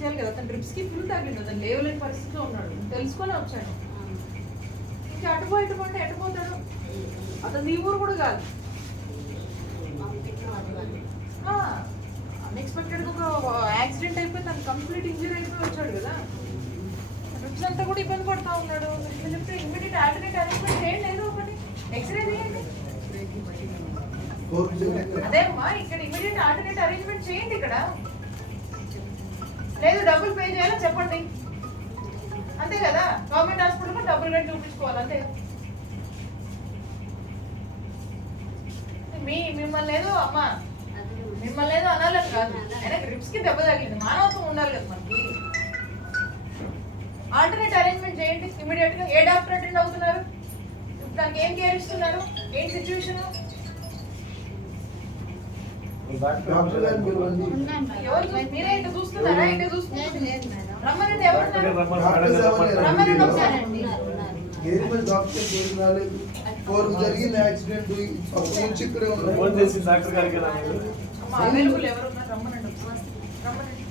చేయాలి కదా. అతను డ్రిప్స్ కి ఫుల్ తగిలింది, అతను లేవలేని పరిస్థితిలో ఉన్నాడు, తెలుసుకొని వచ్చాను. ఇంకా అటుపోయి అంటే ఎటుపోతాడు, అతను ఈ ఊరు కూడా కాదు. అన్ఎక్స్పెక్టెడ్ ఒక యాక్సిడెంట్ అయిపోయి తను కంప్లీట్ ఇంజరీ అయిపోయి వచ్చాడు కదా. డ్రిప్స్ అంతా కూడా ఇబ్బంది పడతా ఉన్నాడు. చెప్తే ఇమీడియట్ ఆల్టర్నేట్ అరేంజ్మెంట్ చేయండి, ఏదో ఒకటి ఎక్స్రే తీయండి. అదే అమ్మా, ఇక్కడ ఇమీడియట్ ఆల్టర్నేట్ అరేంజ్మెంట్ చేయండి. ఇక్కడ లేదు డబ్బులు పే చేయాలో చెప్పండి, అంతే కదా. గవర్నమెంట్ హాస్పిటల్లో డబ్బులు కట్టి చూపించుకోవాలి, అంతే. మిమ్మల్ని ఏదో అమ్మా, మిమ్మల్ని ఏదో అనాలని కాదు, అయినా గ్రిప్స్ కి దెబ్బ తగిలింది, మానవత్వం ఉండాలి కదా మనకి. ఆల్టర్నేట్ అరేంజ్మెంట్ చేయండి ఇమీడియట్ గా. ఏ డాక్టర్ అటెండ్ అవుతున్నారు, దానికి ఏం కేర్ ఇస్తున్నారు, ఏంటి సిచ్యువేషన్? మీరే ఇంటి చూస్తున్నారా? ఇంటి చూస్తున్నారు, రమ్మనండి. ఎవరు రమ్మనండి ఒకసారి. జరిగింది యాక్సిడెంట్ ఇక్కడే అవైలబుల్ ఎవరు ఉన్నారు? రమ్మనండి, రమ్మనండి.